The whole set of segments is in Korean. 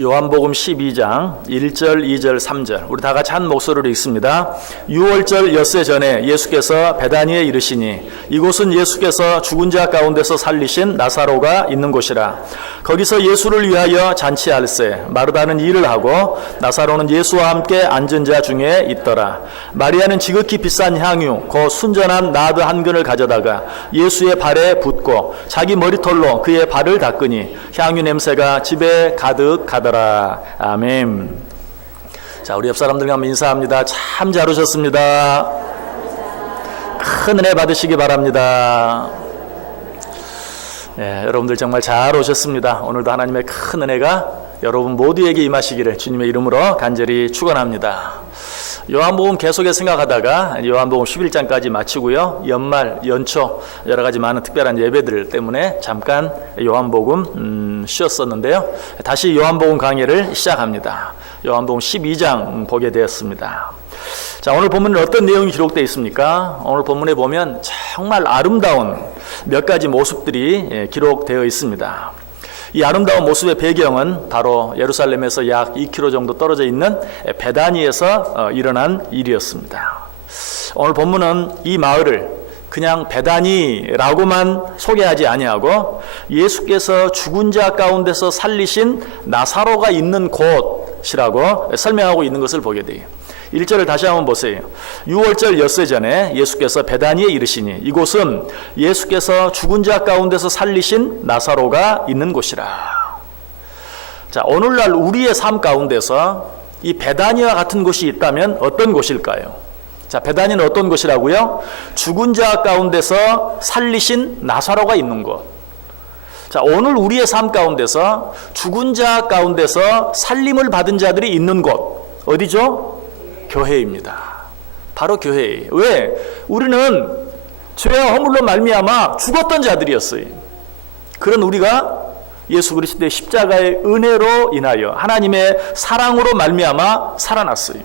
요한복음 12장 1절, 2절, 3절 우리 다 같이 한 목소리로 읽습니다. 6월절 엿새 전에 예수께서 베다니에 이르시니 이곳은 예수께서 죽은 자 가운데서 살리신 나사로가 있는 곳이라. 거기서 예수를 위하여 잔치할세 마르다는 일을 하고 나사로는 예수와 함께 앉은 자 중에 있더라. 마리아는 지극히 비싼 향유 곧 순전한 나드 한 근을 가져다가 예수의 발에 붓고 자기 머리털로 그의 발을 닦으니 향유 냄새가 집에 가득하더라. 아멘. 자, 우리 옆 사람들과 한번 인사합니다. 참 잘 오셨습니다. 큰 은혜 받으시기 바랍니다. 네, 여러분들 정말 잘 오셨습니다. 오늘도 하나님의 큰 은혜가 여러분 모두에게 임하시기를 주님의 이름으로 간절히 축원합니다. 요한복음 계속해서 생각하다가 요한복음 11장까지 마치고요. 연말, 연초 여러 가지 많은 특별한 예배들 때문에 잠깐 요한복음 쉬었었는데요. 다시 요한복음 강의를 시작합니다. 요한복음 12장 보게 되었습니다. 자, 오늘 본문은 어떤 내용이 기록되어 있습니까? 오늘 본문에 보면 정말 아름다운 몇 가지 모습들이 기록되어 있습니다. 이 아름다운 모습의 배경은 바로 예루살렘에서 약 2km 정도 떨어져 있는 베다니에서 일어난 일이었습니다. 오늘 본문은 이 마을을 그냥 베다니라고만 소개하지 아니하고 예수께서 죽은 자 가운데서 살리신 나사로가 있는 곳이라고 설명하고 있는 것을 보게 돼요. 1절을 다시 한번 보세요. 6월절 엿새 전에 예수께서 베다니에 이르시니 이곳은 예수께서 죽은 자 가운데서 살리신 나사로가 있는 곳이라. 자, 오늘날 우리의 삶 가운데서 이 베다니와 같은 곳이 있다면 어떤 곳일까요? 자, 베다니는 어떤 곳이라고요? 죽은 자 가운데서 살리신 나사로가 있는 곳. 자, 오늘 우리의 삶 가운데서 죽은 자 가운데서 살림을 받은 자들이 있는 곳 어디죠? 교회입니다. 바로 교회예요. 왜? 우리는 죄와 허물로 말미암아 죽었던 자들이었어요. 그런 우리가 예수 그리스도의 십자가의 은혜로 인하여 하나님의 사랑으로 말미암아 살아났어요.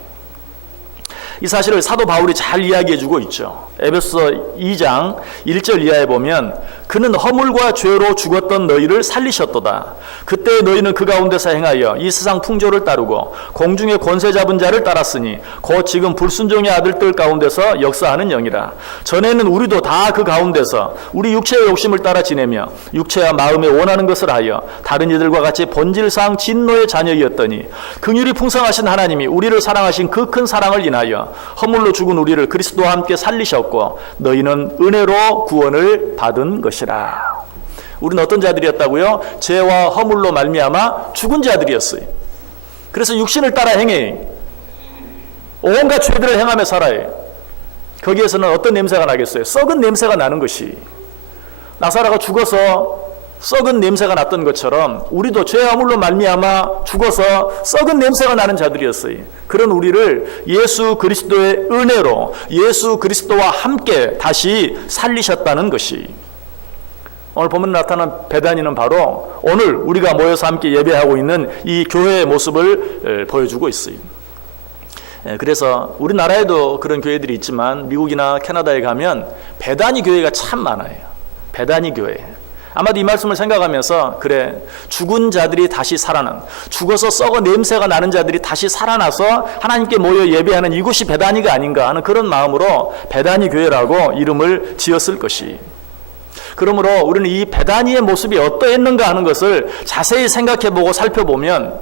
이 사실을 사도 바울이 잘 이야기해주고 있죠. 에베소 2장 1절 이하에 보면 그는 허물과 죄로 죽었던 너희를 살리셨도다. 그때 너희는 그 가운데서 행하여 이 세상 풍조를 따르고 공중의 권세 잡은 자를 따랐으니 곧 지금 불순종의 아들들 가운데서 역사하는 영이라. 전에는 우리도 다 그 가운데서 우리 육체의 욕심을 따라 지내며 육체와 마음에 원하는 것을 하여 다른 이들과 같이 본질상 진노의 자녀이었더니 긍휼이 풍성하신 하나님이 우리를 사랑하신 그 큰 사랑을 인하여 허물로 죽은 우리를 그리스도와 함께 살리셨고 너희는 은혜로 구원을 받은 것이라. 우리는 어떤 자들이었다고요? 죄와 허물로 말미암아 죽은 자들이었어요. 그래서 육신을 따라 행해 온갖 죄들을 행하며 살아요. 거기에서는 어떤 냄새가 나겠어요? 썩은 냄새가 나는 것이. 나사로가 죽어서 썩은 냄새가 났던 것처럼 우리도 죄와 허물로 말미암아 죽어서 썩은 냄새가 나는 자들이었어요. 그런 우리를 예수 그리스도의 은혜로 예수 그리스도와 함께 다시 살리셨다는 것이. 오늘 본문에 나타난 베다니는 바로 오늘 우리가 모여서 함께 예배하고 있는 이 교회의 모습을 보여주고 있어요. 그래서 우리나라에도 그런 교회들이 있지만 미국이나 캐나다에 가면 베다니 교회가 참 많아요. 베다니 교회. 아마도 이 말씀을 생각하면서 그래, 죽은 자들이 다시 살아난, 죽어서 썩어 냄새가 나는 자들이 다시 살아나서 하나님께 모여 예배하는 이곳이 베다니가 아닌가 하는 그런 마음으로 베다니 교회라고 이름을 지었을 것이. 그러므로 우리는 이 베다니의 모습이 어떠했는가 하는 것을 자세히 생각해보고 살펴보면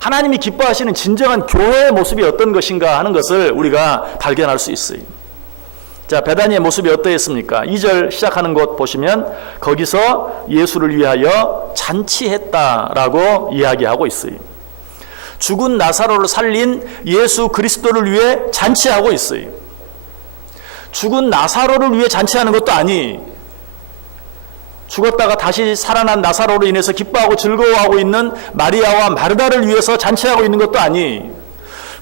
하나님이 기뻐하시는 진정한 교회의 모습이 어떤 것인가 하는 것을 우리가 발견할 수 있어요. 자, 베다니의 모습이 어떠했습니까? 2절 시작하는 곳 보시면 거기서 예수를 위하여 잔치했다라고 이야기하고 있어요. 죽은 나사로를 살린 예수 그리스도를 위해 잔치하고 있어요. 죽은 나사로를 위해 잔치하는 것도 아니, 죽었다가 다시 살아난 나사로로 인해서 기뻐하고 즐거워하고 있는 마리아와 마르다를 위해서 잔치하고 있는 것도 아니,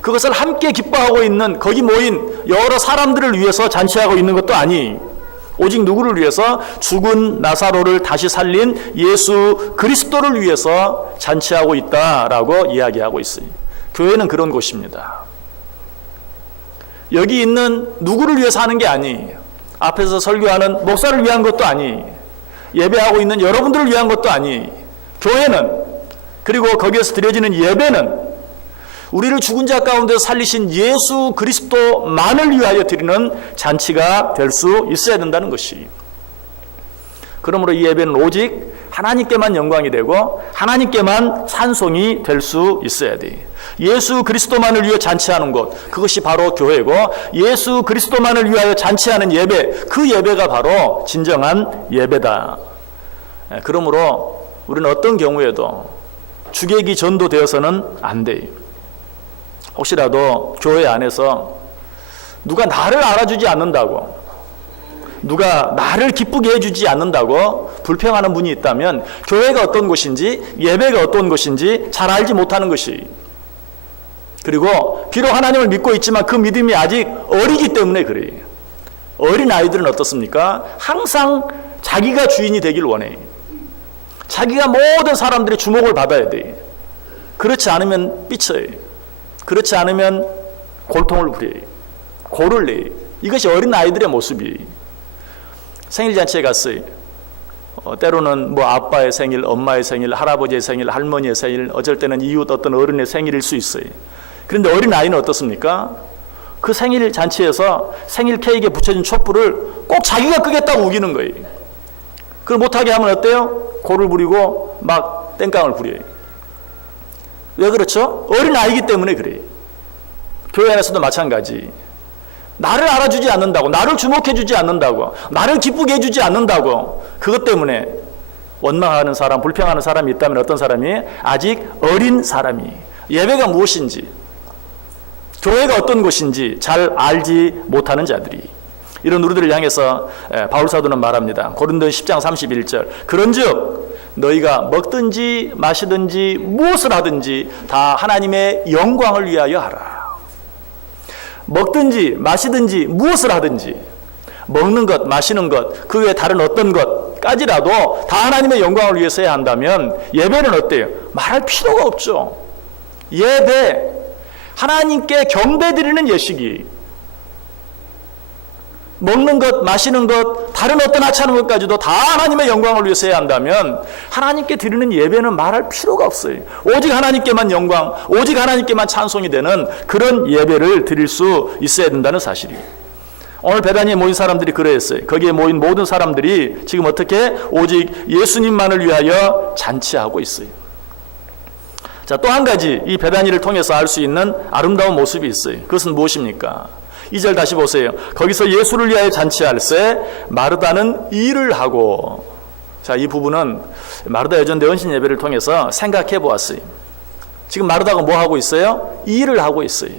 그것을 함께 기뻐하고 있는 거기 모인 여러 사람들을 위해서 잔치하고 있는 것도 아니, 오직 누구를 위해서? 죽은 나사로를 다시 살린 예수 그리스도를 위해서 잔치하고 있다라고 이야기하고 있어요. 교회는 그런 곳입니다. 여기 있는 누구를 위해서 하는 게 아니, 앞에서 설교하는 목사를 위한 것도 아니, 예배하고 있는 여러분들을 위한 것도 아니, 교회는 그리고 거기에서 드려지는 예배는 우리를 죽은 자 가운데 살리신 예수 그리스도만을 위하여 드리는 잔치가 될 수 있어야 된다는 것이. 그러므로 이 예배는 오직 하나님께만 영광이 되고 하나님께만 찬송이 될 수 있어야 돼. 예수 그리스도만을 위해 잔치하는 것, 그것이 바로 교회고, 예수 그리스도만을 위하여 잔치하는 예배, 그 예배가 바로 진정한 예배다. 그러므로 우리는 어떤 경우에도 주객이 전도되어서는 안 돼요. 혹시라도 교회 안에서 누가 나를 알아주지 않는다고, 누가 나를 기쁘게 해주지 않는다고 불평하는 분이 있다면 교회가 어떤 곳인지, 예배가 어떤 곳인지 잘 알지 못하는 것이. 그리고 비록 하나님을 믿고 있지만 그 믿음이 아직 어리기 때문에 그래요. 어린 아이들은 어떻습니까? 항상 자기가 주인이 되길 원해요. 자기가 모든 사람들의 주목을 받아야 돼요. 그렇지 않으면 삐쳐요. 그렇지 않으면 골통을 부려요. 고를 내요. 이것이 어린 아이들의 모습이에요. 생일잔치에 갔어요. 때로는 뭐 아빠의 생일, 엄마의 생일, 할아버지의 생일, 할머니의 생일, 어쩔 때는 이웃 어떤 어른의 생일일 수 있어요. 그런데 어린 아이는 어떻습니까? 그 생일 잔치에서 생일 케이크에 붙여진 촛불을 꼭 자기가 끄겠다고 우기는 거예요. 그걸 못하게 하면 어때요? 고를 부리고 막 땡깡을 부려요. 왜 그렇죠? 어린 아이기 때문에 그래요. 교회 안에서도 마찬가지. 나를 알아주지 않는다고, 나를 주목해주지 않는다고, 나를 기쁘게 해주지 않는다고, 그것 때문에 원망하는 사람, 불평하는 사람이 있다면 어떤 사람이? 아직 어린 사람이 예배가 무엇인지, 교회가 어떤 곳인지 잘 알지 못하는 자들이, 이런 우리들을 향해서 바울 사도는 말합니다. 고린도 10장 31절, 그런즉 너희가 먹든지 마시든지 무엇을 하든지 다 하나님의 영광을 위하여 하라. 먹든지 마시든지 무엇을 하든지, 먹는 것, 마시는 것, 그 외에 다른 어떤 것까지라도 다 하나님의 영광을 위해서 해야 한다면 예배는 어때요? 말할 필요가 없죠. 예배, 하나님께 경배드리는 예식이, 먹는 것, 마시는 것, 다른 어떤 하찮은 것까지도 다 하나님의 영광을 위해서 해야 한다면 하나님께 드리는 예배는 말할 필요가 없어요. 오직 하나님께만 영광, 오직 하나님께만 찬송이 되는 그런 예배를 드릴 수 있어야 된다는 사실이에요. 오늘 베다니에 모인 사람들이 그러했어요. 거기에 모인 모든 사람들이 지금 어떻게? 오직 예수님만을 위하여 잔치하고 있어요. 자, 또 한 가지 이 베다니를 통해서 알 수 있는 아름다운 모습이 있어요. 그것은 무엇입니까? 2절 다시 보세요. 거기서 예수를 위하여 잔치할세 마르다는 일을 하고. 자, 이 부분은 마르다 여전대 헌신 예배를 통해서 생각해 보았어요. 지금 마르다가 뭐 하고 있어요? 일을 하고 있어요.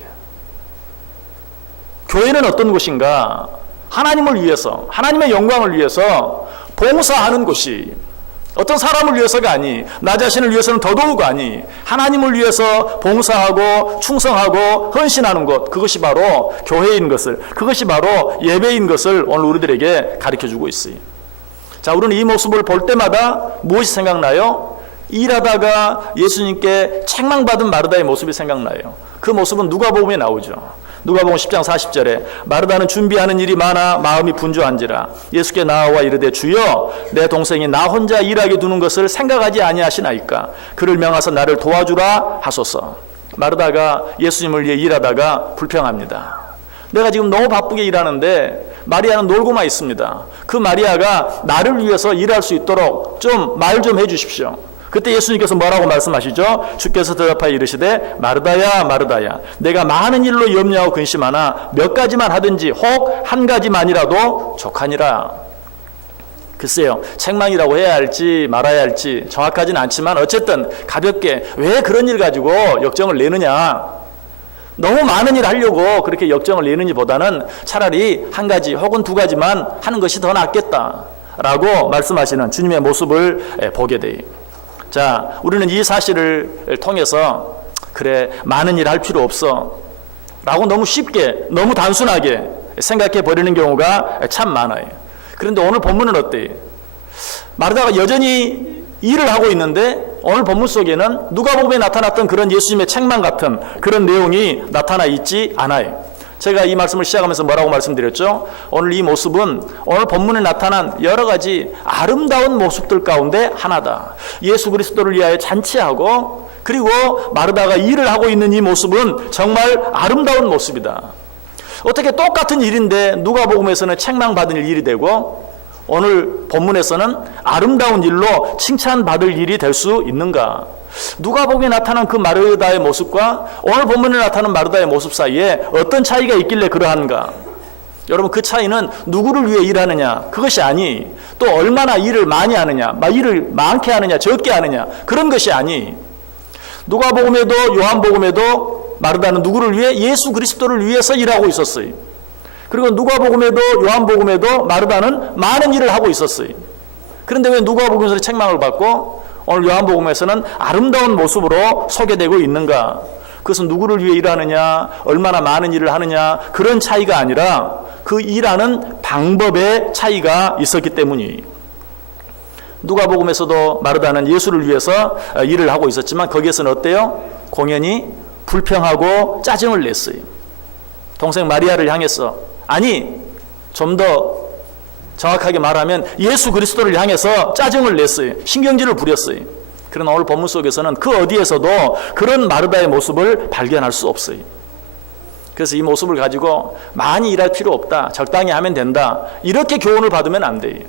교회는 어떤 곳인가? 하나님을 위해서, 하나님의 영광을 위해서 봉사하는 곳이, 어떤 사람을 위해서가 아니, 나 자신을 위해서는 더더욱 아니, 하나님을 위해서 봉사하고 충성하고 헌신하는 것, 그것이 바로 교회인 것을, 그것이 바로 예배인 것을 오늘 우리들에게 가르쳐주고 있어요. 자, 우리는 이 모습을 볼 때마다 무엇이 생각나요? 일하다가 예수님께 책망받은 마르다의 모습이 생각나요. 그 모습은 누가복음에 나오죠. 누가복음 10장 40절에 마르다는 준비하는 일이 많아 마음이 분주한지라 예수께 나와 이르되 주여 내 동생이 나 혼자 일하게 두는 것을 생각하지 아니하시나이까 그를 명하사 나를 도와주라 하소서. 마르다가 예수님을 위해 일하다가 불평합니다. 내가 지금 너무 바쁘게 일하는데 마리아는 놀고만 있습니다. 그 마리아가 나를 위해서 일할 수 있도록 좀 말 좀 해주십시오. 그때 예수님께서 뭐라고 말씀하시죠? 주께서 대답하여 이르시되 마르다야 마르다야 내가 많은 일로 염려하고 근심하나 몇 가지만 하든지 혹 한 가지만이라도 족하니라. 글쎄요, 책망이라고 해야 할지 말아야 할지 정확하진 않지만 어쨌든 가볍게 왜 그런 일 가지고 역정을 내느냐, 너무 많은 일 하려고 그렇게 역정을 내느니 보다는 차라리 한 가지 혹은 두 가지만 하는 것이 더 낫겠다라고 말씀하시는 주님의 모습을 보게 돼요. 자, 우리는 이 사실을 통해서 그래 많은 일 할 필요 없어 라고 너무 쉽게 너무 단순하게 생각해 버리는 경우가 참 많아요. 그런데 오늘 본문은 어때요? 마르다가 여전히 일을 하고 있는데 오늘 본문 속에는 누가복음에 나타났던 그런 예수님의 책망 같은 그런 내용이 나타나 있지 않아요. 제가 이 말씀을 시작하면서 뭐라고 말씀드렸죠? 오늘 이 모습은 오늘 본문에 나타난 여러 가지 아름다운 모습들 가운데 하나다. 예수 그리스도를 위하여 잔치하고 그리고 마르다가 일을 하고 있는 이 모습은 정말 아름다운 모습이다. 어떻게 똑같은 일인데 누가복음에서는 책망받을 일이 되고 오늘 본문에서는 아름다운 일로 칭찬받을 일이 될 수 있는가? 누가복음에 나타난 그 마르다의 모습과 오늘 본문에 나타난 마르다의 모습 사이에 어떤 차이가 있길래 그러한가? 여러분, 그 차이는 누구를 위해 일하느냐 그것이 아니, 또 얼마나 일을 많이 하느냐, 일을 많게 하느냐 적게 하느냐 그런 것이 아니, 누가복음에도 요한복음에도 마르다는 누구를 위해? 예수 그리스도를 위해서 일하고 있었어요. 그리고 누가복음에도 요한복음에도 마르다는 많은 일을 하고 있었어요. 그런데 왜 누가복음에서 책망을 받고 오늘 요한복음에서는 아름다운 모습으로 소개되고 있는가? 그것은 누구를 위해 일하느냐, 얼마나 많은 일을 하느냐 그런 차이가 아니라 그 일하는 방법의 차이가 있었기 때문이. 누가복음에서도 마르다는 예수를 위해서 일을 하고 있었지만 거기에서는 어때요? 공연히 불평하고 짜증을 냈어요. 동생 마리아를 향해서, 아니 좀 더 정확하게 말하면 예수 그리스도를 향해서 짜증을 냈어요. 신경질을 부렸어요. 그러나 오늘 본문 속에서는 그 어디에서도 그런 마르다의 모습을 발견할 수 없어요. 그래서 이 모습을 가지고 많이 일할 필요 없다, 적당히 하면 된다, 이렇게 교훈을 받으면 안 돼요.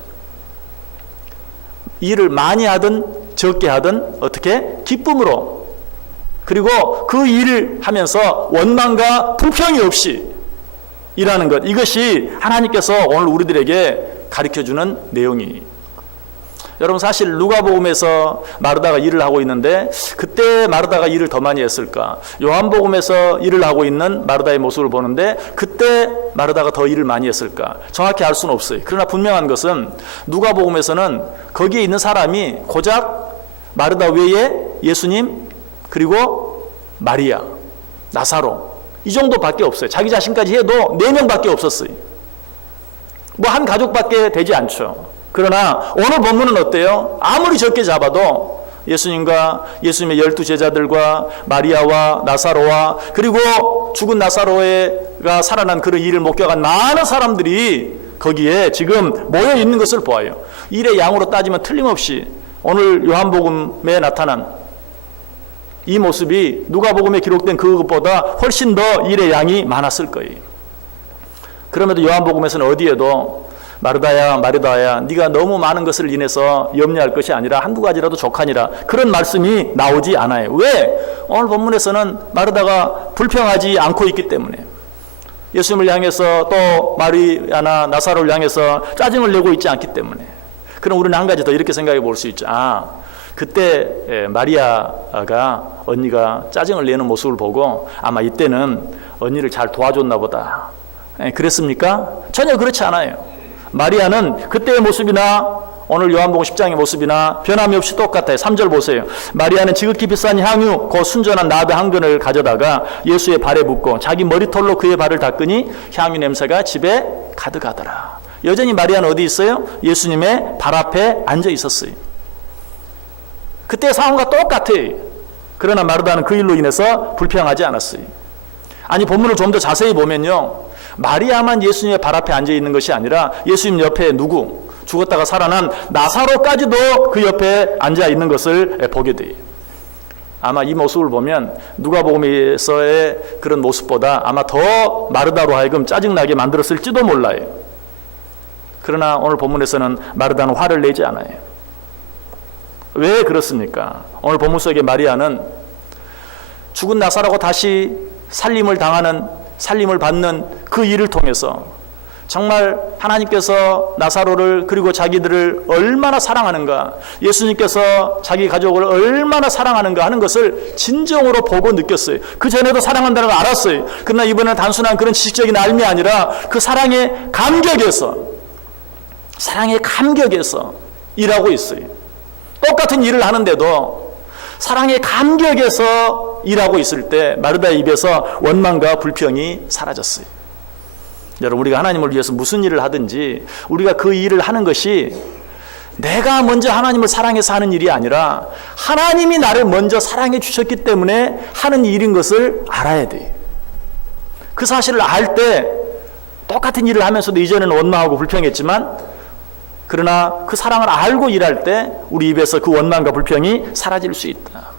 일을 많이 하든 적게 하든 어떻게? 기쁨으로, 그리고 그 일을 하면서 원망과 불평이 없이 일하는 것, 이것이 하나님께서 오늘 우리들에게 가르쳐주는 내용이. 여러분, 사실 누가복음에서 마르다가 일을 하고 있는데 그때 마르다가 일을 더 많이 했을까? 요한복음에서 일을 하고 있는 마르다의 모습을 보는데 그때 마르다가 더 일을 많이 했을까? 정확히 알 수는 없어요. 그러나 분명한 것은 누가복음에서는 거기에 있는 사람이 고작 마르다 외에 예수님 그리고 마리아, 나사로 이 정도밖에 없어요. 자기 자신까지 해도 4명밖에 없었어요. 뭐 한 가족밖에 되지 않죠. 그러나 오늘 본문은 어때요? 아무리 적게 잡아도 예수님과 예수님의 12제자들과 마리아와 나사로와 그리고 죽은 나사로가 살아난 그런 일을 목격한 많은 사람들이 거기에 지금 모여 있는 것을 보아요. 일의 양으로 따지면 틀림없이 오늘 요한복음에 나타난 이 모습이 누가복음에 기록된 그것보다 훨씬 더 일의 양이 많았을 거예요. 그럼에도 요한복음에서는 어디에도 마르다야 마르다야 네가 너무 많은 것을 인해서 염려할 것이 아니라 한두 가지라도 족하니라 그런 말씀이 나오지 않아요. 왜? 오늘 본문에서는 마르다가 불평하지 않고 있기 때문에, 예수님을 향해서 또 마리아나 나사로를 향해서 짜증을 내고 있지 않기 때문에. 그럼 우리는 한 가지 더 이렇게 생각해 볼 수 있죠. 그때 마리아가 언니가 짜증을 내는 모습을 보고 아마 이때는 언니를 잘 도와줬나 보다, 그랬습니까? 전혀 그렇지 않아요. 마리아는 그때의 모습이나 오늘 요한복음 10장의 모습이나 변함이 없이 똑같아요. 3절 보세요. 마리아는 지극히 비싼 향유 곧 순전한 나드 한 근을 가져다가 예수의 발에 붓고 자기 머리털로 그의 발을 닦으니 향유 냄새가 집에 가득하더라. 여전히 마리아는 어디 있어요? 예수님의 발 앞에 앉아 있었어요. 그때의 상황과 똑같아요. 그러나 마르다는 그 일로 인해서 불평하지 않았어요. 아니, 본문을 좀 더 자세히 보면요, 마리아만 예수님의 발 앞에 앉아 있는 것이 아니라 예수님 옆에 누구? 죽었다가 살아난 나사로까지도 그 옆에 앉아 있는 것을 보게 돼요. 아마 이 모습을 보면 누가복음에서의 그런 모습보다 아마 더 마르다로 하여금 짜증나게 만들었을지도 몰라요. 그러나 오늘 본문에서는 마르다는 화를 내지 않아요. 왜 그렇습니까? 오늘 본문 속의 마리아는 죽은 나사로가 다시 살림을 받는 그 일을 통해서 정말 하나님께서 나사로를 그리고 자기들을 얼마나 사랑하는가, 예수님께서 자기 가족을 얼마나 사랑하는가 하는 것을 진정으로 보고 느꼈어요. 그 전에도 사랑한다는 걸 알았어요. 그러나 이번에는 단순한 그런 지식적인 알미 아니라 그 사랑의 감격에서 일하고 있어요. 똑같은 일을 하는데도 사랑의 감격에서 일하고 있을 때 마르다의 입에서 원망과 불평이 사라졌어요. 여러분, 우리가 하나님을 위해서 무슨 일을 하든지 우리가 그 일을 하는 것이 내가 먼저 하나님을 사랑해서 하는 일이 아니라 하나님이 나를 먼저 사랑해 주셨기 때문에 하는 일인 것을 알아야 돼요. 그 사실을 알 때 똑같은 일을 하면서도 이전에는 원망하고 불평했지만, 그러나 그 사랑을 알고 일할 때 우리 입에서 그 원망과 불평이 사라질 수 있다.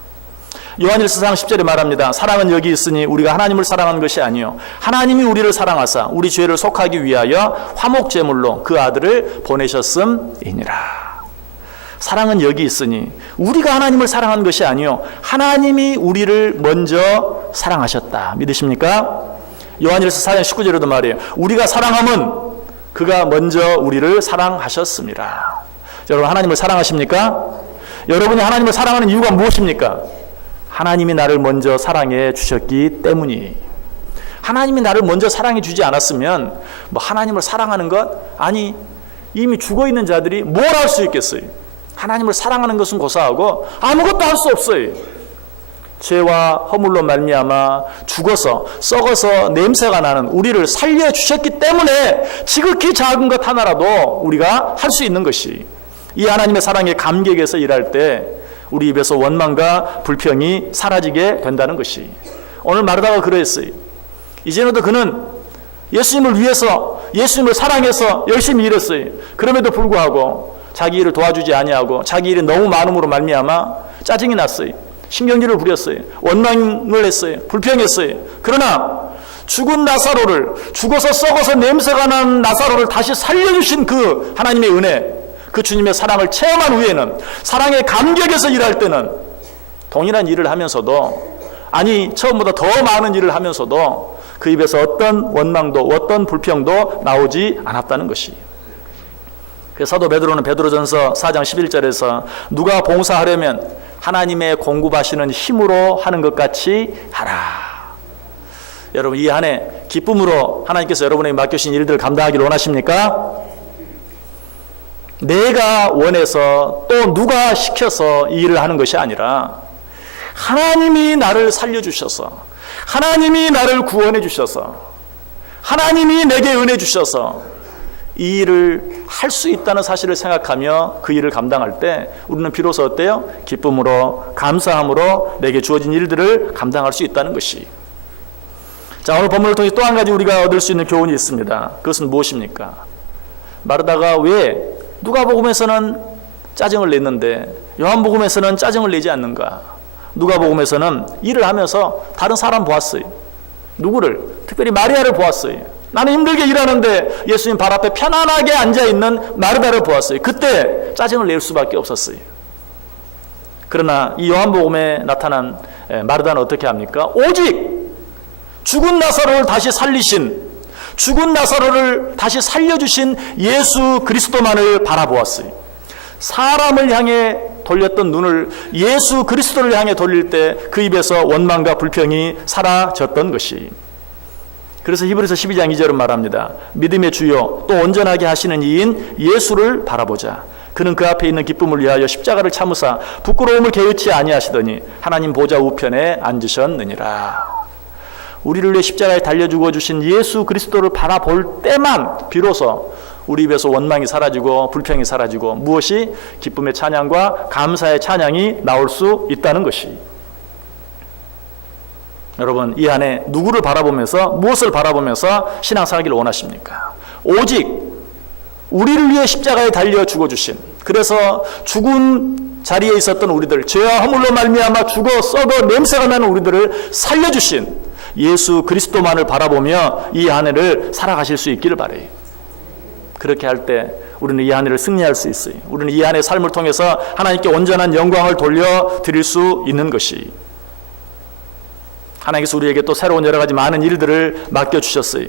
요한일서 4장 10절에 말합니다. 사랑은 여기 있으니 우리가 하나님을 사랑한 것이 아니요 하나님이 우리를 사랑하사 우리 죄를 속하기 위하여 화목제물로 그 아들을 보내셨음이니라. 사랑은 여기 있으니 우리가 하나님을 사랑한 것이 아니요 하나님이 우리를 먼저 사랑하셨다. 믿으십니까? 요한일서 4장 19절에도 말해요. 우리가 사랑함은 그가 먼저 우리를 사랑하셨습니다. 여러분, 하나님을 사랑하십니까? 여러분이 하나님을 사랑하는 이유가 무엇입니까? 하나님이 나를 먼저 사랑해 주셨기 때문이. 하나님이 나를 먼저 사랑해 주지 않았으면 뭐 하나님을 사랑하는 것? 아니, 이미 죽어있는 자들이 뭘 할 수 있겠어요? 하나님을 사랑하는 것은 고사하고 아무것도 할 수 없어요. 죄와 허물로 말미암아 죽어서 썩어서 냄새가 나는 우리를 살려주셨기 때문에 지극히 작은 것 하나라도 우리가 할 수 있는 것이, 이 하나님의 사랑에 감격해서 일할 때 우리 입에서 원망과 불평이 사라지게 된다는 것이. 오늘 마르다가 그랬어요. 이제는도 그는 예수님을 위해서, 예수님을 사랑해서 열심히 일했어요. 그럼에도 불구하고 자기 일을 도와주지 아니하고 자기 일이 너무 많음으로 말미암아 짜증이 났어요. 신경질을 부렸어요. 원망을 했어요. 불평했어요. 그러나 죽은 나사로를, 죽어서 썩어서 냄새가 난 나사로를 다시 살려주신 그 하나님의 은혜, 그 주님의 사랑을 체험한 후에는, 사랑의 감격에서 일할 때는 동일한 일을 하면서도, 아니 처음보다 더 많은 일을 하면서도 그 입에서 어떤 원망도 어떤 불평도 나오지 않았다는 것이. 그래서 사도 베드로는 베드로전서 4장 11절에서 누가 봉사하려면 하나님의 공급하시는 힘으로 하는 것 같이 하라. 여러분, 이 한 해 기쁨으로 하나님께서 여러분에게 맡겨주신 일들을 감당하기를 원하십니까? 내가 원해서 또 누가 시켜서 이 일을 하는 것이 아니라 하나님이 나를 살려주셔서, 하나님이 나를 구원해 주셔서, 하나님이 내게 은혜 주셔서 이 일을 할 수 있다는 사실을 생각하며 그 일을 감당할 때 우리는 비로소 어때요? 기쁨으로, 감사함으로 내게 주어진 일들을 감당할 수 있다는 것이. 자, 오늘 본문을 통해 또 한 가지 우리가 얻을 수 있는 교훈이 있습니다. 그것은 무엇입니까? 마르다가 왜 누가복음에서는 짜증을 냈는데 요한복음에서는 짜증을 내지 않는가? 누가복음에서는 일을 하면서 다른 사람 보았어요. 누구를? 특별히 마리아를 보았어요. 나는 힘들게 일하는데 예수님 발 앞에 편안하게 앉아있는 마르다를 보았어요. 그때 짜증을 낼 수밖에 없었어요. 그러나 이 요한복음에 나타난 마르다는 어떻게 합니까? 오직 죽은 나사로를 다시 살리신, 죽은 나사로를 다시 살려주신 예수 그리스도만을 바라보았어요. 사람을 향해 돌렸던 눈을 예수 그리스도를 향해 돌릴 때 그 입에서 원망과 불평이 사라졌던 것이. 그래서 히브리서 12장 2절은 말합니다. 믿음의 주요 또 온전하게 하시는 이인 예수를 바라보자. 그는 그 앞에 있는 기쁨을 위하여 십자가를 참으사 부끄러움을 개의치 아니하시더니 하나님 보좌 우편에 앉으셨느니라. 우리를 위해 십자가에 달려 죽어주신 예수 그리스도를 바라볼 때만 비로소 우리 입에서 원망이 사라지고 불평이 사라지고 무엇이? 기쁨의 찬양과 감사의 찬양이 나올 수 있다는 것이. 여러분, 이 안에 누구를 바라보면서, 무엇을 바라보면서 신앙생활을 원하십니까? 오직 우리를 위해 십자가에 달려 죽어주신, 그래서 죽은 자리에 있었던 우리들, 죄와 허물로 말미암아 죽어 썩어 냄새가 나는 우리들을 살려주신 예수 그리스도만을 바라보며 이 한 해를 살아가실 수 있기를 바라요. 그렇게 할 때 우리는 이 한 해를 승리할 수 있어요. 우리는 이 한 해의 삶을 통해서 하나님께 온전한 영광을 돌려드릴 수 있는 것이. 하나님께서 우리에게 또 새로운 여러 가지 많은 일들을 맡겨주셨어요.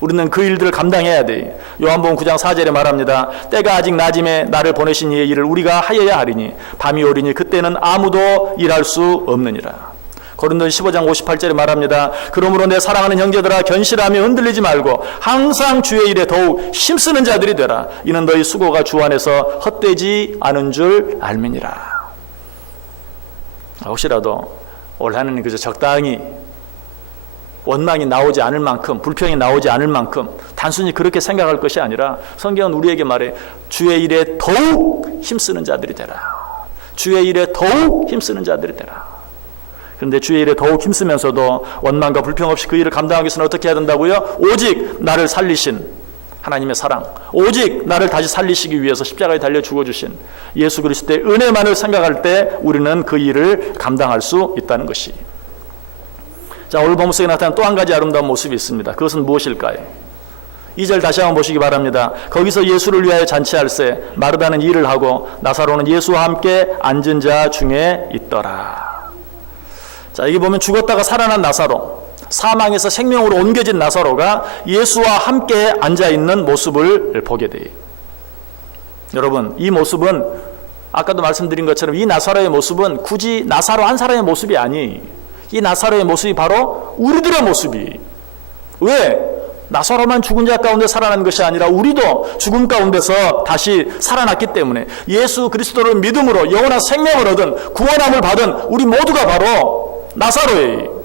우리는 그 일들을 감당해야 돼. 요한복음 9장 4절에 말합니다. 때가 아직 낮음에 나를 보내신 이의 일을 우리가 하여야 하리니 밤이 오리니 그때는 아무도 일할 수 없느니라. 고린도전서 15장 58절에 말합니다. 그러므로 내 사랑하는 형제들아 견실하며 흔들리지 말고 항상 주의 일에 더욱 힘쓰는 자들이 되라. 이는 너희 수고가 주 안에서 헛되지 않은 줄 알미니라. 혹시라도 올 한해는 그저 적당히 원망이 나오지 않을 만큼, 불평이 나오지 않을 만큼 단순히 그렇게 생각할 것이 아니라 성경은 우리에게 말해 주의 일에 더욱 힘쓰는 자들이 되라. 주의 일에 더욱 힘쓰는 자들이 되라. 그런데 주의 일에 더욱 힘쓰면서도 원망과 불평 없이 그 일을 감당하기 위해서는 어떻게 해야 된다고요? 오직 나를 살리신 하나님의 사랑, 오직 나를 다시 살리시기 위해서 십자가에 달려 죽어주신 예수 그리스도의 은혜만을 생각할 때 우리는 그 일을 감당할 수 있다는 것이. 자, 오늘 본문 속에 나타난 또 한 가지 아름다운 모습이 있습니다. 그것은 무엇일까요? 2절 다시 한번 보시기 바랍니다. 거기서 예수를 위하여 잔치할세 마르다는 일을 하고 나사로는 예수와 함께 앉은 자 중에 있더라. 자, 여기 보면 죽었다가 살아난 나사로, 사망에서 생명으로 옮겨진 나사로가 예수와 함께 앉아있는 모습을 보게 돼요. 여러분, 이 모습은 아까도 말씀드린 것처럼 이 나사로의 모습은 굳이 나사로 한 사람의 모습이 아니, 이 나사로의 모습이 바로 우리들의 모습이. 왜? 나사로만 죽은 자 가운데 살아난 것이 아니라 우리도 죽음 가운데서 다시 살아났기 때문에 예수 그리스도를 믿음으로 영원한 생명을 얻은, 구원함을 받은 우리 모두가 바로 나사로예요.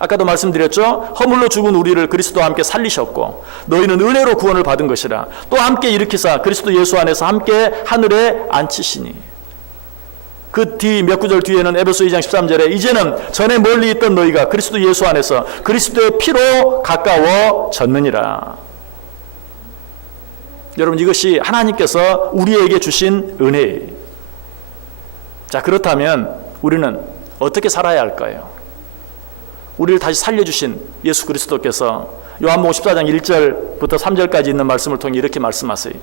아까도 말씀드렸죠. 허물로 죽은 우리를 그리스도와 함께 살리셨고 너희는 은혜로 구원을 받은 것이라. 또 함께 일으키사 그리스도 예수 안에서 함께 하늘에 앉히시니. 그 뒤 몇 구절 뒤에는 에베소 2장 13절에 이제는 전에 멀리 있던 너희가 그리스도 예수 안에서 그리스도의 피로 가까워졌느니라. 여러분, 이것이 하나님께서 우리에게 주신 은혜예요. 자, 그렇다면 우리는 어떻게 살아야 할까요? 우리를 다시 살려주신 예수 그리스도께서 요한복음 14장 1절부터 3절까지 있는 말씀을 통해 이렇게 말씀하세요.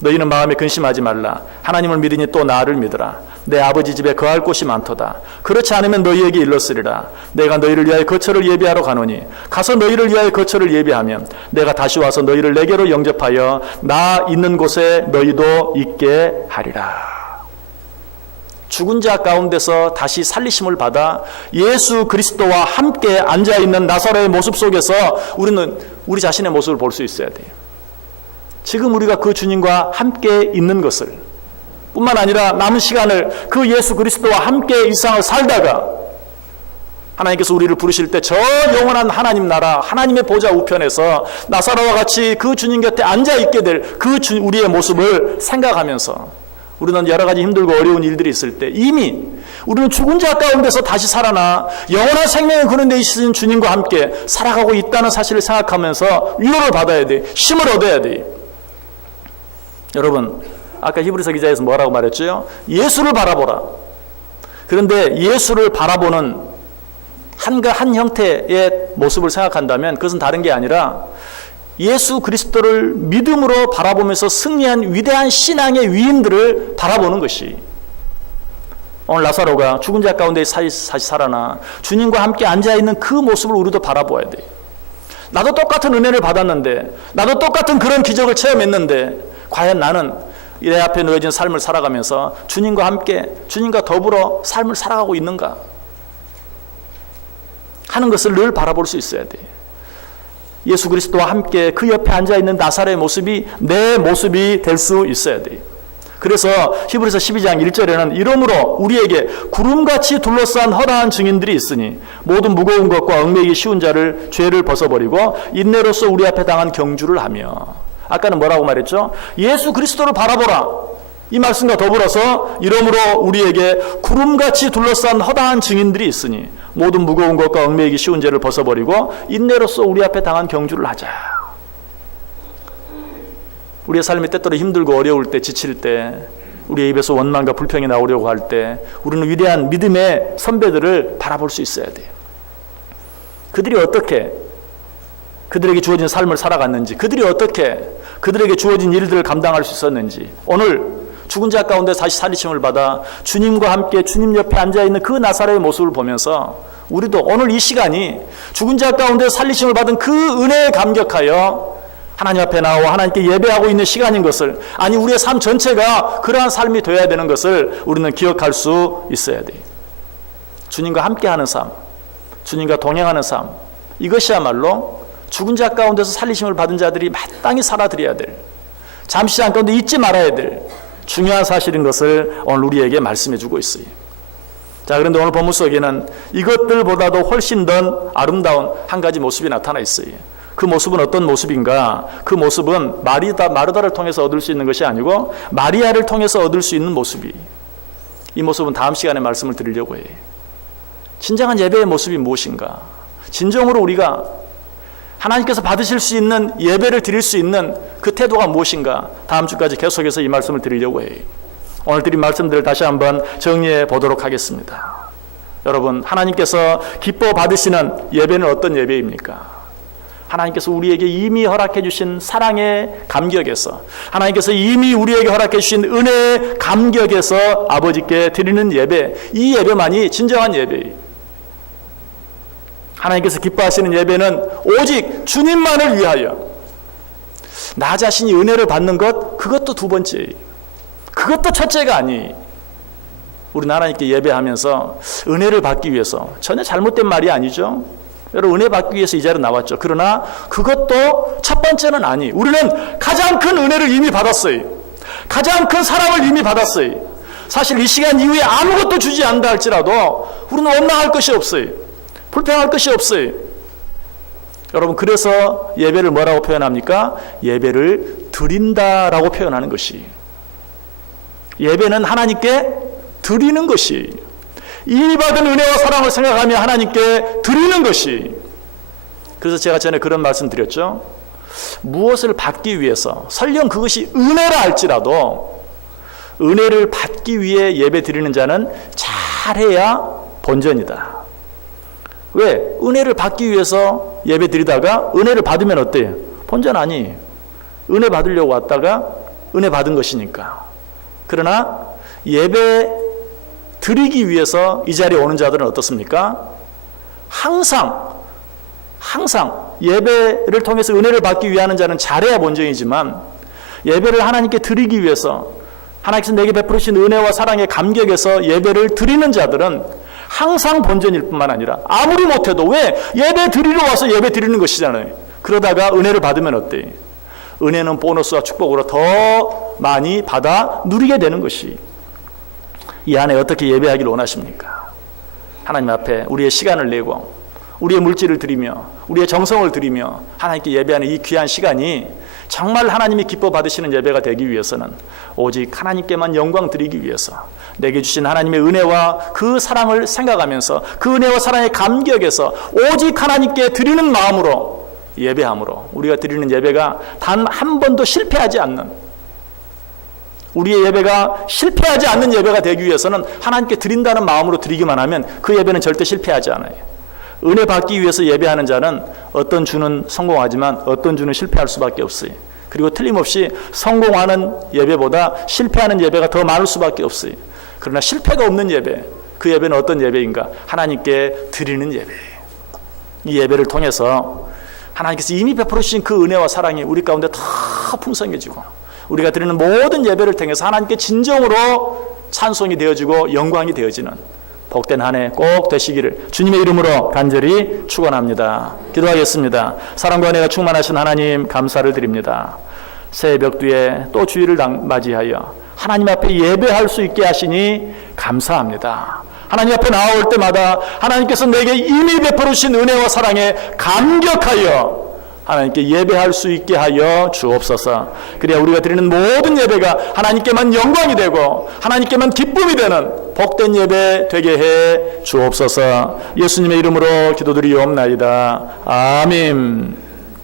너희는 마음에 근심하지 말라. 하나님을 믿으니 또 나를 믿으라. 내 아버지 집에 거할 곳이 많도다. 그렇지 않으면 너희에게 일렀으리라. 내가 너희를 위하여 거처를 예비하러 가노니 가서 너희를 위하여 거처를 예비하면 내가 다시 와서 너희를 내게로 영접하여 나 있는 곳에 너희도 있게 하리라. 죽은 자 가운데서 다시 살리심을 받아 예수 그리스도와 함께 앉아있는 나사로의 모습 속에서 우리는 우리 자신의 모습을 볼 수 있어야 돼요. 지금 우리가 그 주님과 함께 있는 것을, 뿐만 아니라 남은 시간을 그 예수 그리스도와 함께 일상을 살다가 하나님께서 우리를 부르실 때 저 영원한 하나님 나라, 하나님의 보좌 우편에서 나사로와 같이 그 주님 곁에 앉아있게 될 그 우리의 모습을 생각하면서 우리는 여러 가지 힘들고 어려운 일들이 있을 때 이미 우리는 죽은 자 가운데서 다시 살아나 영원한 생명을 그런 데 있으신 주님과 함께 살아가고 있다는 사실을 생각하면서 위로를 받아야 돼. 힘을 얻어야 돼. 여러분, 아까 히브리서 기자에서 뭐라고 말했죠? 예수를 바라보라. 그런데 예수를 바라보는 한 형태의 모습을 생각한다면 그것은 다른 게 아니라 예수 그리스도를 믿음으로 바라보면서 승리한 위대한 신앙의 위인들을 바라보는 것이, 오늘 나사로가 죽은 자 가운데 다시 살아나 주님과 함께 앉아있는 그 모습을 우리도 바라보아야 돼요. 나도 똑같은 은혜를 받았는데, 나도 똑같은 그런 기적을 체험했는데 과연 나는 내 앞에 놓여진 삶을 살아가면서 주님과 함께, 주님과 더불어 삶을 살아가고 있는가 하는 것을 늘 바라볼 수 있어야 돼요. 예수 그리스도와 함께 그 옆에 앉아있는 나사로의 모습이 내 모습이 될 수 있어야 돼요. 그래서 히브리서 12장 1절에는 이러므로 우리에게 구름같이 둘러싼 허다한 증인들이 있으니 모든 무거운 것과 얽매이기 쉬운 자를 죄를 벗어버리고 인내로서 우리 앞에 당한 경주를 하며. 아까는 뭐라고 말했죠? 예수 그리스도를 바라보라. 이 말씀과 더불어서 이러므로 우리에게 구름같이 둘러싼 허다한 증인들이 있으니 모든 무거운 것과 얽매이기 쉬운 죄를 벗어버리고 인내로서 우리 앞에 당한 경주를 하자. 우리의 삶이 때때로 힘들고 어려울 때, 지칠 때, 우리의 입에서 원망과 불평이 나오려고 할 때 우리는 위대한 믿음의 선배들을 바라볼 수 있어야 돼요. 그들이 어떻게 그들에게 주어진 삶을 살아갔는지, 그들이 어떻게 그들에게 주어진 일들을 감당할 수 있었는지, 오늘 죽은 자 가운데 다시 살리심을 받아 주님과 함께 주님 옆에 앉아있는 그 나사로의 모습을 보면서 우리도 오늘 이 시간이 죽은 자 가운데 살리심을 받은 그 은혜에 감격하여 하나님 앞에 나와 하나님께 예배하고 있는 시간인 것을, 아니 우리의 삶 전체가 그러한 삶이 되어야 되는 것을 우리는 기억할 수 있어야 돼요. 주님과 함께하는 삶, 주님과 동행하는 삶, 이것이야말로 죽은 자 가운데서 살리심을 받은 자들이 마땅히 살아드려야 될, 잠시 잠깐도 잊지 말아야 될 중요한 사실인 것을 오늘 우리에게 말씀해 주고 있어요. 자, 그런데 오늘 본문 속에는 이것들보다도 훨씬 더 아름다운 한 가지 모습이 나타나 있어요. 그 모습은 어떤 모습인가? 그 모습은 마르다를 통해서 얻을 수 있는 것이 아니고 마리아를 통해서 얻을 수 있는 모습이, 이 모습은 다음 시간에 말씀을 드리려고 해요. 진정한 예배의 모습이 무엇인가? 진정으로 우리가 하나님께서 받으실 수 있는 예배를 드릴 수 있는 그 태도가 무엇인가? 다음 주까지 계속해서 이 말씀을 드리려고 해요. 오늘 드린 말씀들을 다시 한번 정리해 보도록 하겠습니다. 여러분, 하나님께서 기뻐 받으시는 예배는 어떤 예배입니까? 하나님께서 우리에게 이미 허락해 주신 사랑의 감격에서, 하나님께서 이미 우리에게 허락해 주신 은혜의 감격에서 아버지께 드리는 예배, 이 예배만이 진정한 예배예요. 하나님께서 기뻐하시는 예배는 오직 주님만을 위하여, 나 자신이 은혜를 받는 것, 그것도 두 번째예요. 그것도 첫째가 아니에요. 우리는 하나님께 예배하면서 은혜를 받기 위해서, 전혀 잘못된 말이 아니죠. 여러분, 은혜 받기 위해서 이 자리에 나왔죠. 그러나 그것도 첫 번째는 아니에요. 우리는 가장 큰 은혜를 이미 받았어요. 가장 큰 사랑을 이미 받았어요. 사실 이 시간 이후에 아무것도 주지 않는다 할지라도 우리는 원망할 것이 없어요. 불평할 것이 없어요. 여러분, 그래서 예배를 뭐라고 표현합니까? 예배를 드린다라고 표현하는 것이, 예배는 하나님께 드리는 것이, 이미 받은 은혜와 사랑을 생각하며 하나님께 드리는 것이. 그래서 제가 전에 그런 말씀 드렸죠. 무엇을 받기 위해서, 설령 그것이 은혜라 할지라도 은혜를 받기 위해 예배 드리는 자는 잘해야 본전이다. 왜? 은혜를 받기 위해서 예배 드리다가 은혜를 받으면 어때요? 본전 아니에요. 은혜 받으려고 왔다가 은혜 받은 것이니까. 그러나 예배 드리기 위해서 이 자리에 오는 자들은 어떻습니까? 항상 예배를 통해서 은혜를 받기 위하는 자는 잘해야 본전이지만, 예배를 하나님께 드리기 위해서 하나님께서 내게 베풀으신 은혜와 사랑의 감격에서 예배를 드리는 자들은 항상 본전일 뿐만 아니라, 아무리 못해도, 왜? 예배 드리러 와서 예배 드리는 것이잖아요. 그러다가 은혜를 받으면 어때요? 은혜는 보너스와 축복으로 더 많이 받아 누리게 되는 것이. 이 안에 어떻게 예배하기를 원하십니까? 하나님 앞에 우리의 시간을 내고 우리의 물질을 드리며 우리의 정성을 드리며 하나님께 예배하는 이 귀한 시간이 정말 하나님이 기뻐 받으시는 예배가 되기 위해서는 오직 하나님께만 영광 드리기 위해서, 내게 주신 하나님의 은혜와 그 사랑을 생각하면서 그 은혜와 사랑의 감격에서 오직 하나님께 드리는 마음으로 예배함으로, 우리가 드리는 예배가 단 한 번도 실패하지 않는, 우리의 예배가 실패하지 않는 예배가 되기 위해서는 하나님께 드린다는 마음으로 드리기만 하면 그 예배는 절대 실패하지 않아요. 은혜 받기 위해서 예배하는 자는 어떤 주는 성공하지만 어떤 주는 실패할 수밖에 없어요. 그리고 틀림없이 성공하는 예배보다 실패하는 예배가 더 많을 수밖에 없어요. 그러나 실패가 없는 예배, 그 예배는 어떤 예배인가? 하나님께 드리는 예배예요. 이 예배를 통해서 하나님께서 이미 베풀어 주신 그 은혜와 사랑이 우리 가운데 더 풍성해지고, 우리가 드리는 모든 예배를 통해서 하나님께 진정으로 찬송이 되어지고 영광이 되어지는 복된 한 해 꼭 되시기를 주님의 이름으로 간절히 축원합니다. 기도하겠습니다. 사랑과 은혜가 충만하신 하나님, 감사를 드립니다. 새벽 뒤에 또 주일을 맞이하여 하나님 앞에 예배할 수 있게 하시니 감사합니다. 하나님 앞에 나올 때마다 하나님께서 내게 이미 베풀어 주신 은혜와 사랑에 감격하여 하나님께 예배할 수 있게 하여 주옵소서. 그래야 우리가 드리는 모든 예배가 하나님께만 영광이 되고 하나님께만 기쁨이 되는 복된 예배 되게 해 주옵소서. 예수님의 이름으로 기도드리옵나이다. 아멘.